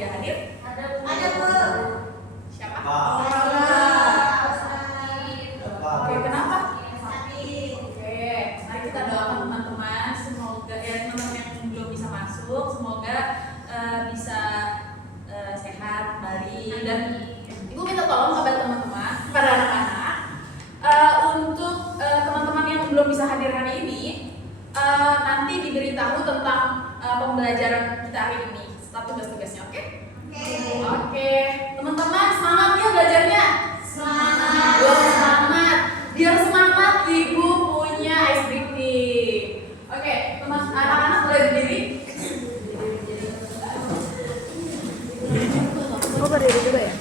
tidak hadir? Ada Bu. Siapa? Oke, kenapa? sakit. Oke, mari kita doakan teman-teman, semoga teman-teman yang belum bisa masuk, semoga bisa sehat kembali. Dan Ibu minta tolong kepada teman-teman, kepada anak-anak, untuk teman-teman yang belum bisa hadir hari ini, nanti diberitahu tentang pembelajaran kita hari ini, tugas-tugasnya, oke? Oke, teman-teman semangat ya belajarnya. Semangat. Semangat. Biar semangat, Ibu punya ice breaking. Oke, teman anak-anak boleh berdiri. Oh, berdiri juga ya?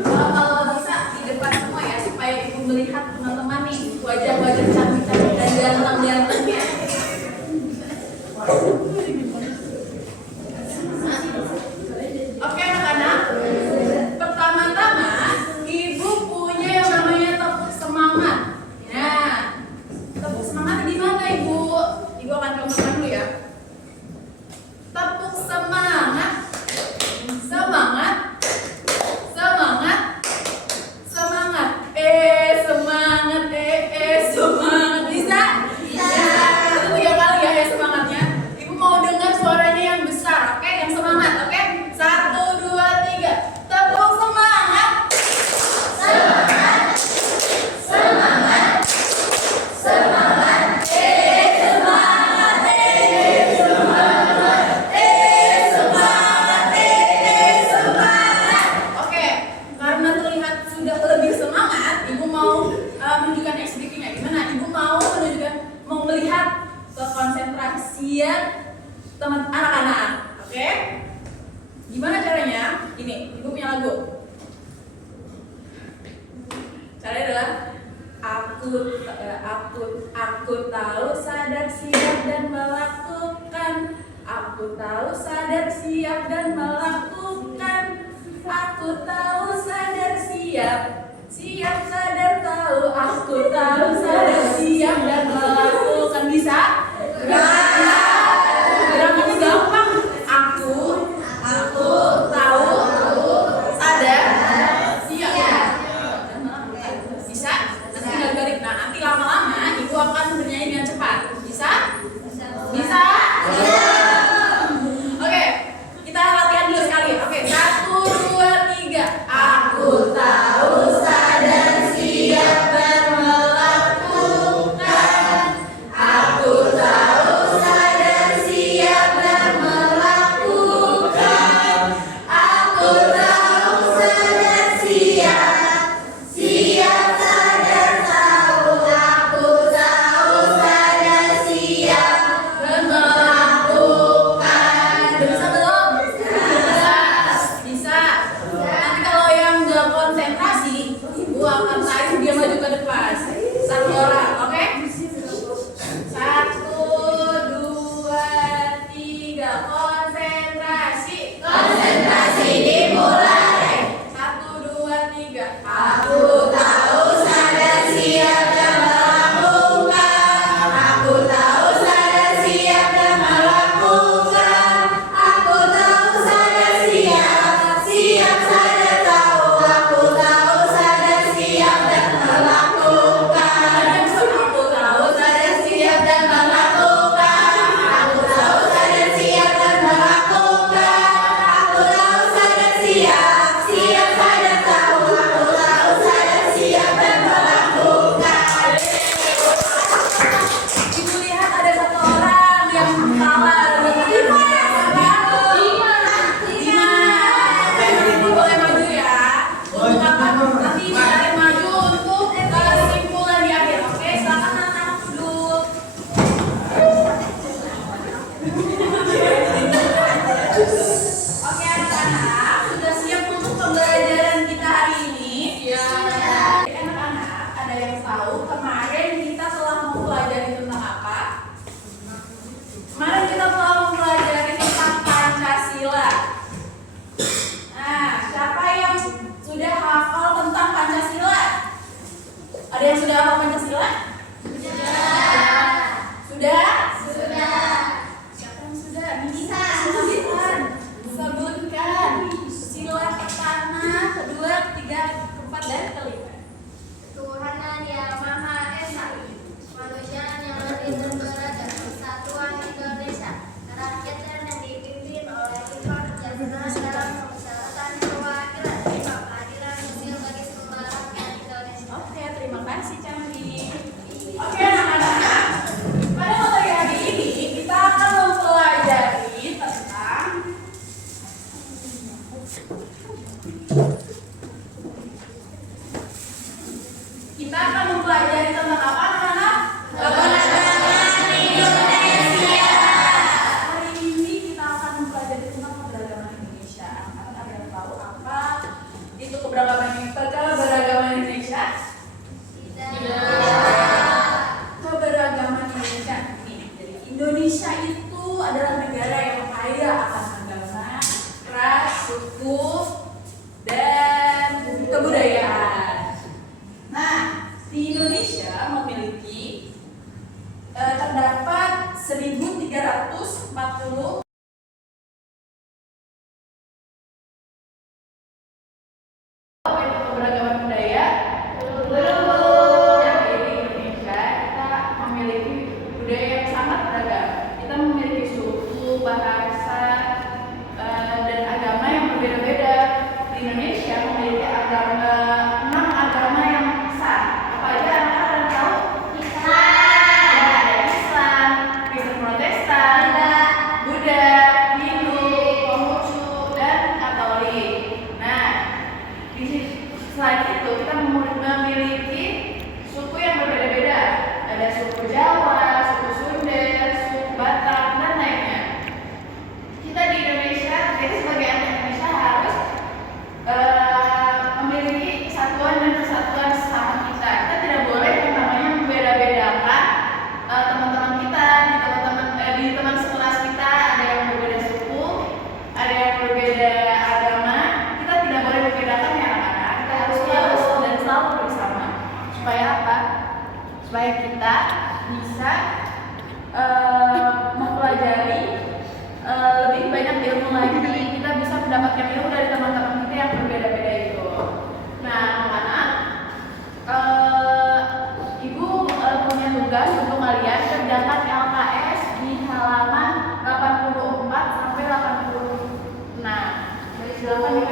Kalau bisa di depan semua ya, supaya Ibu melihat teman-teman nih wajah-wajah cantik-cantik dan ganteng-gantengnya. Oke anak-anak, pertama-tama Ibu punya yang namanya tepuk semangat. Nah, tepuk semangat di mana Ibu? Ibu akan contohkan dulu ya. Tepuk semangat, semangat, semangat, semangat. Semangat, semangat. Bisa? Itu 3 kali ya semangatnya. Ibu mau dengar suaranya yang besar, oke? Yang semangat, oke? 1, 2, 3. Tepuk semangat. Semangat. Semangat. Semangat. Semangat. Semangat. Oke, karena terlihat sudah lebih semangat, Ibu mau menunjukkan ice breaking-nya. Gimana? Ibu mau melihat kekonsentrasian teman anak-anak. Oke? Gimana caranya? Ini, Ibu punya lagu. Caranya adalah aku tahu, sadar, siap dan melakukan. Aku tahu, sadar, siap dan melakukan. Aku tahu, sadar, siap, sadar, tahu. Aku tahu, sadar, siap dan melakukan. Bisa? Gerakannya gampang. Aku tahu, sadar, siap. Bisa? Nanti tinggal garis. Nah, nanti lama-lama Ibu akan bernyanyi dengan cepat. Bisa? Bisa? Oke, kita latihan dulu sekali. Oke, 1, 2, 3. Aku tahu, sadar, siap dan melakukan.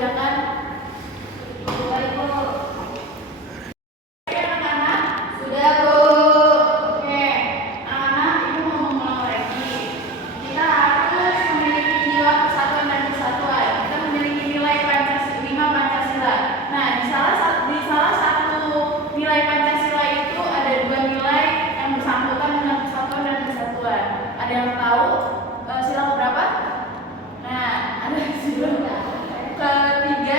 dibacakan. Mulai, Bu. Oke, anak-anak, sudah, Bu. Oke, anak-anak, ibu mau mengulang lagi. Kita harus memiliki jiwa persatuan dan kesatuan. Kita memiliki nilai Pancasila, 5 Pancasila. Nah, di salah satu nilai Pancasila itu ada 2 nilai yang bersangkutan dengan persatuan dan kesatuan. Ada yang tahu sila keberapa? Nah, ada sila ketiga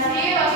kasih.